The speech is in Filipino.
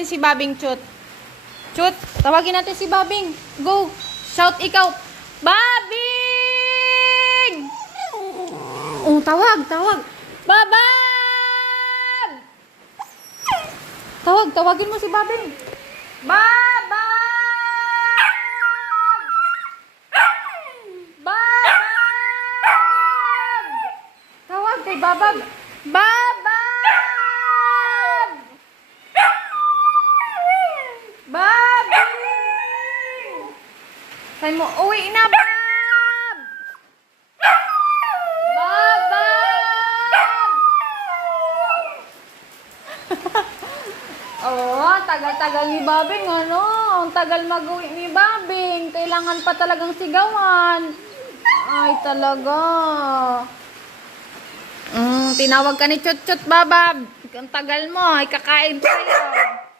natin si Babing, Chut. Chut, tawagin natin si Babing. Go. Shout ikaw. Babing! Oh, tawag. Babab! Tawagin mo si Babing. Babab! Babab! Tawag kay Babab. Babab! Babing! Say mo, uwi na, Bab! Babab! Oh, ang tagal-tagal ni Babing, ano? Ang tagal mag-uwi ni Babing. Kailangan pa talagang sigawan. Ay, talaga. Tinawag ka ni Chut-Chut, Babab. Ang tagal mo, ay kakain tayo.